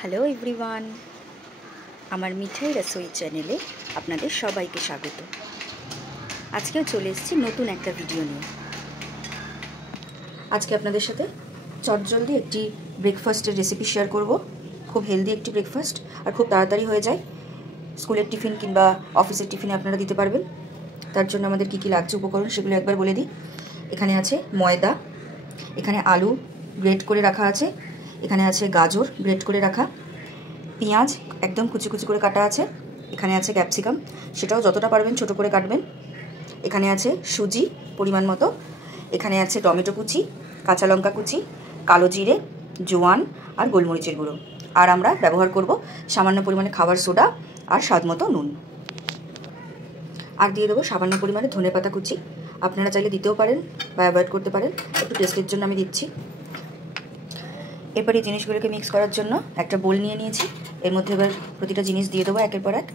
Hello everyone, আমার মিঠাই রসোই চ্যানেলে আপনাদের সবাইকে স্বাগত। আজকেও চলে এসেছি নতুন একটা ভিডিও নিয়ে। আজকে আপনাদের সাথে চটজলদি একটি ব্রেকফাস্টের রেসিপি শেয়ার করব। খুব হেলদি একটি ব্রেকফাস্ট আর খুব তাড়াতাড়ি হয়ে যায়। স্কুলের টিফিন কিংবা অফিসের টিফিনে আপনারা দিতে পারবেন। তার জন্য আমাদের কী কী লাগছে উপকরণ সেগুলো একবার বলে দিই। এখানে আছে ময়দা, এখানে আলু গ্রেট করে রাখা আছে, এখানে আছে গাজর গ্রেট করে রাখা, পেঁয়াজ একদম কুচি কুচি করে কাটা আছে, এখানে আছে ক্যাপসিকাম, সেটাও যতটা পারবেন ছোট করে কাটবেন, এখানে আছে সুজি পরিমাণ মতো, এখানে আছে টমেটো কুচি, কাঁচা লঙ্কা কুচি, কালো জিরে, জোয়ান আর গোলমরিচের গুঁড়ো। আর আমরা ব্যবহার করব সামান্য পরিমাণে খাবার সোডা আর স্বাদ মতো নুন। আর দিয়ে দেবো সামান্য পরিমাণে ধনেপাতা কুচি। আপনারা চাইলে দিতেও পারেন বা অ্যাভয়েড করতে পারেন, একটু টেস্টের জন্য আমি দিচ্ছি। এরপর এই জিনিসগুলোকে মিক্স করার জন্য একটা বোল নিয়ে নিয়েছি। এর মধ্যে এবার প্রতিটা জিনিস দিয়ে দেবো একের পর এক।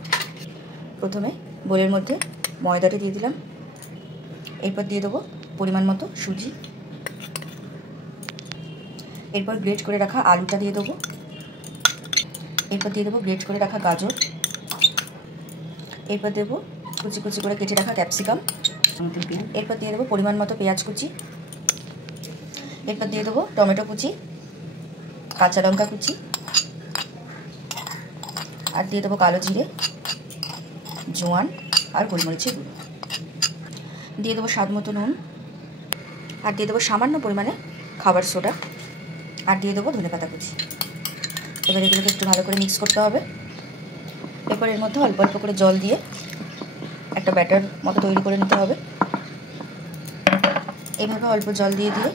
প্রথমে বোলের মধ্যে ময়দাটা দিয়ে দিলাম, এরপর দিয়ে দেবো পরিমাণ মতো সুজি, এরপর গ্রেট করে রাখা আলুটা দিয়ে দেবো, এরপর দিয়ে দেবো গ্রেট করে রাখা গাজর, এরপর দেবো কুচি কুচি করে কেটে রাখা ক্যাপসিকাম, এরপর দিয়ে দেবো পরিমাণ মতো পেঁয়াজ কুচি, এরপর দিয়ে দেবো টমেটো কুচি, কাঁচা লঙ্কা কুচি, আর দিয়ে দেবো কালো জিরে, জোয়ান আর গোলমরিচের গুঁড়ো, দিয়ে দেবো স্বাদ মতো নুন, আর দিয়ে দেবো সামান্য পরিমাণে খাবার সোডা, আর দিয়ে দেবো ধনেপাতা কুচি। এবার এগুলোকে একটু ভালো করে মিক্স করতে হবে। এরপর এর মধ্যে অল্প অল্প করে জল দিয়ে একটা ব্যাটার মতো তৈরি করে নিতে হবে। এইভাবে অল্প জল দিয়ে দিয়ে,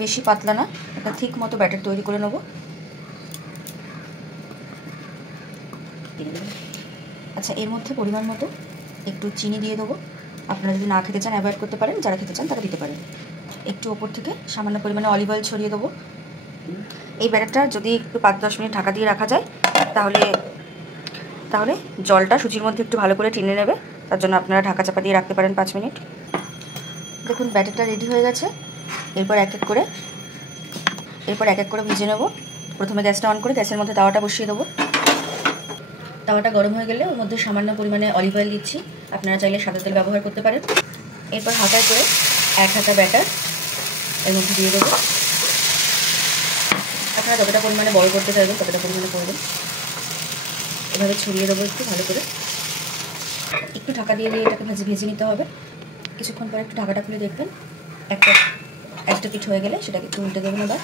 বেশি পাতলা না, একটা ঠিক মতো ব্যাটার তৈরি করে নেব। আচ্ছা, এর মধ্যে পরিমাণ মতো একটু চিনি দিয়ে দেবো। আপনারা যদি না খেতে চান অ্যাভয়েড করতে পারেন, যারা খেতে চান তারা দিতে পারেন। একটু ওপর থেকে সামান্য পরিমাণে অলিভ অয়েল ছড়িয়ে দেবো। এই ব্যাটারটা যদি একটু 5-10 মিনিট ঢাকা দিয়ে রাখা যায় তাহলে জলটা সুজির মধ্যে একটু ভালো করে টেনে নেবে। তার জন্য আপনারা ঢাকা চাপা দিয়ে রাখতে পারেন 5 মিনিট। দেখুন ব্যাটারটা রেডি হয়ে গেছে। এরপর এক এক করে ভেজে নেব। প্রথমে গ্যাসটা অন করে গ্যাসের মধ্যে তাওয়াটা বসিয়ে দেবো। তাওয়াটা গরম হয়ে গেলে ওর মধ্যে সামান্য পরিমাণে অলিভ অয়েল দিচ্ছি। আপনারা চাইলে সাদা তেল ব্যবহার করতে পারেন। এরপর হাতায় করে এক হাতা ব্যাটার এর মধ্যে দিয়ে দেবো। আপনারা যতটা পরিমাণে বড় করতে চাইবেন ততটা পরিমাণে করবেন। এভাবে ছড়িয়ে দেবো একটু ভালো করে। একটু ঢাকা দিয়ে দিয়ে এটাকে ভেজে নিতে হবে। কিছুক্ষণ পরে একটু ঢাকাটা খুলে দেখবেন একটা পিঠ হয়ে গেলে সেটাকে একটু উল্টে দেবেন। এবার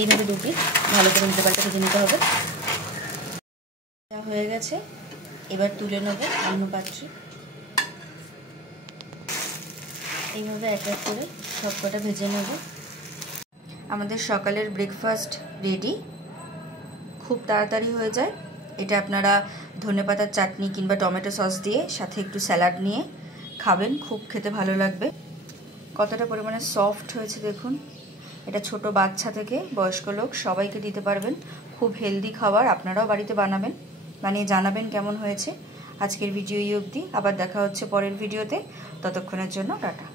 এইভাবে দু পিঠ ভালো করে উল্টে পাল্টে ভেজে নিতে হবে। হয়ে গেছে, এবার তুলে নেব অন্য পাত্রে। এইভাবে এক এক করে সব কটা ভেজে নেব। আমাদের সকালের ব্রেকফাস্ট রেডি, খুব তাড়াতাড়ি হয়ে যায়। এটা আপনারা ধনেপাতার চাটনি কিংবা টমেটো সস দিয়ে সাথে একটু স্যালাড নিয়ে খাবেন, খুব খেতে ভালো লাগবে। কতটা পরিমাণে সফট হয়েছে দেখুন। এটা ছোট বাচ্চা থেকে বয়স্ক লোক সবাইকে দিতে পারবেন। খুব হেলদি খাবার, আপনারাও বাড়িতে বানিয়ে জানাবেন কেমন হয়েছে। আজকের ভিডিও এই অবধি, আবার দেখা হচ্ছে পরের ভিডিওতে। ততক্ষণের জন্য টাটা।